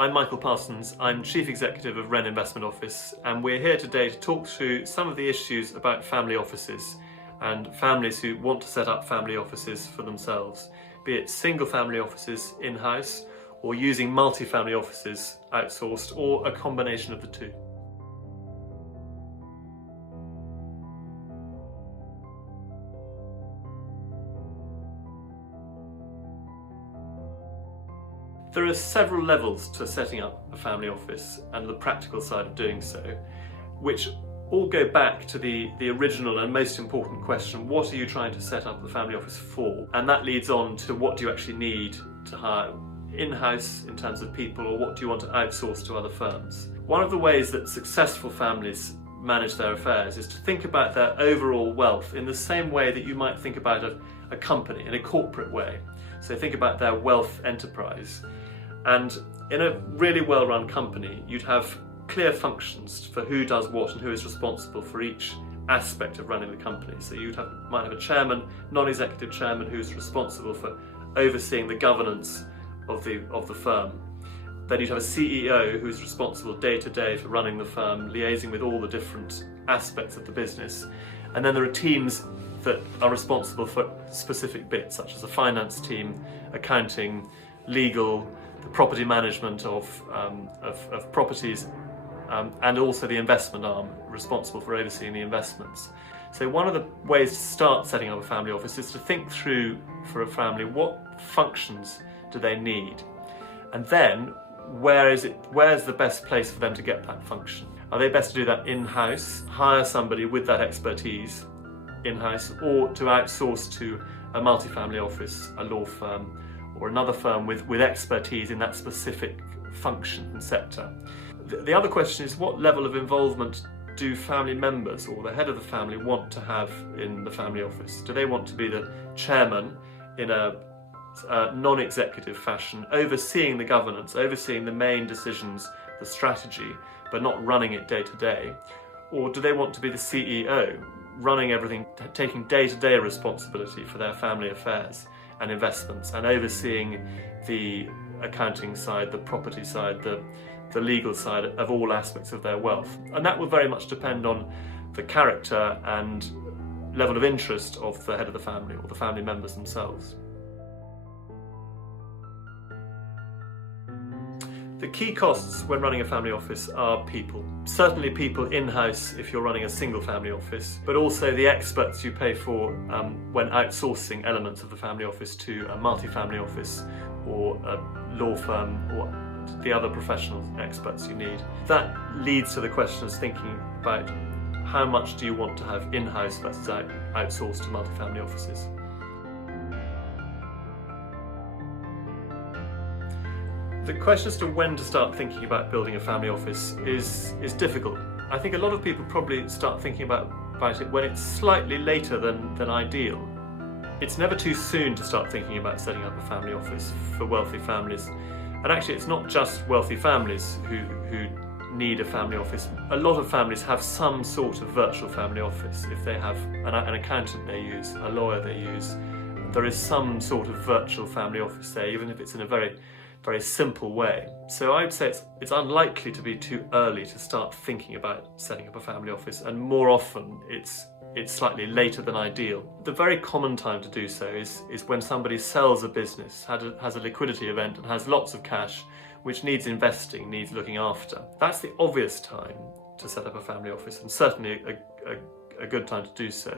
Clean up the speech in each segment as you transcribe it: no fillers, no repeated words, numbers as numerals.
I'm Michael Parsons, I'm Chief Executive of Wren Investment Office, and we're here today to talk through some of the issues about family offices and families who want to set up family offices for themselves, be it single family offices in-house or using multi-family offices outsourced, or a combination of the two. There are several levels to setting up a family office and the practical side of doing so, which all go back to the original and most important question: what are you trying to set up the family office for? And that leads on to what do you actually need to hire in-house in terms of people, or what do you want to outsource to other firms? One of the ways that successful families manage their affairs is to think about their overall wealth in the same way that you might think about a company, in a corporate way. So think about their wealth enterprise. And in a really well-run company, you'd have clear functions for who does what and who is responsible for each aspect of running the company. So might have a chairman, non-executive chairman, who's responsible for overseeing the governance of the firm. Then you'd have a CEO who's responsible day to day for running the firm, liaising with all the different aspects of the business. And then there are teams that are responsible for specific bits, such as a finance team, accounting, legal, the property management of properties, and also the investment arm, responsible for overseeing the investments. So one of the ways to start setting up a family office is to think through, for a family, what functions do they need? And then where's the best place for them to get that function? Are they best to do that in-house, hire somebody with that expertise in-house, or to outsource to a multi-family office, a law firm, or another firm with expertise in that specific function and sector? The other question is, what level of involvement do family members or the head of the family want to have in the family office? Do they want to be the chairman in a non-executive fashion, overseeing the governance, overseeing the main decisions, the strategy, but not running it day to day? Or do they want to be the CEO, running everything, taking day-to-day responsibility for their family affairs and investments, and overseeing the accounting side, the property side, the legal side of all aspects of their wealth? And that will very much depend on the character and level of interest of the head of the family or the family members themselves. The key costs when running a family office are people. Certainly people in-house if you're running a single family office, but also the experts you pay for when outsourcing elements of the family office to a multi-family office or a law firm, or the other professional experts you need. That leads to the question of thinking about how much do you want to have in-house versus outsourced to multi-family offices. The question as to when to start thinking about building a family office is difficult. I think a lot of people probably start thinking about it when it's slightly later than ideal. It's never too soon to start thinking about setting up a family office for wealthy families. And actually it's not just wealthy families who need a family office. A lot of families have some sort of virtual family office. If they have an accountant they use, a lawyer they use, there is some sort of virtual family office there, even if it's in a very simple way. So I'd say it's unlikely to be too early to start thinking about setting up a family office, and more often it's slightly later than ideal. The very common time to do so is when somebody sells a business, has a liquidity event and has lots of cash which needs investing, needs looking after. That's the obvious time to set up a family office, and certainly a good time to do so.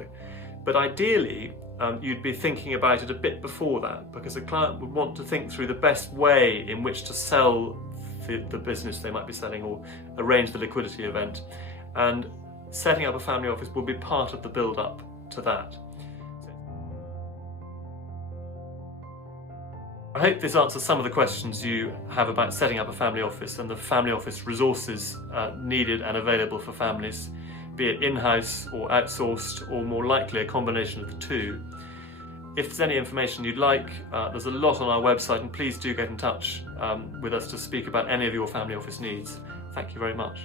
But ideally, you'd be thinking about it a bit before that, because a client would want to think through the best way in which to sell the business they might be selling, or arrange the liquidity event. And setting up a family office will be part of the build-up to that. I hope this answers some of the questions you have about setting up a family office and the family office resources needed and available for families, be it in-house or outsourced, or more likely a combination of the two. If there's any information you'd like, there's a lot on our website, and please do get in touch with us to speak about any of your family office needs. Thank you very much.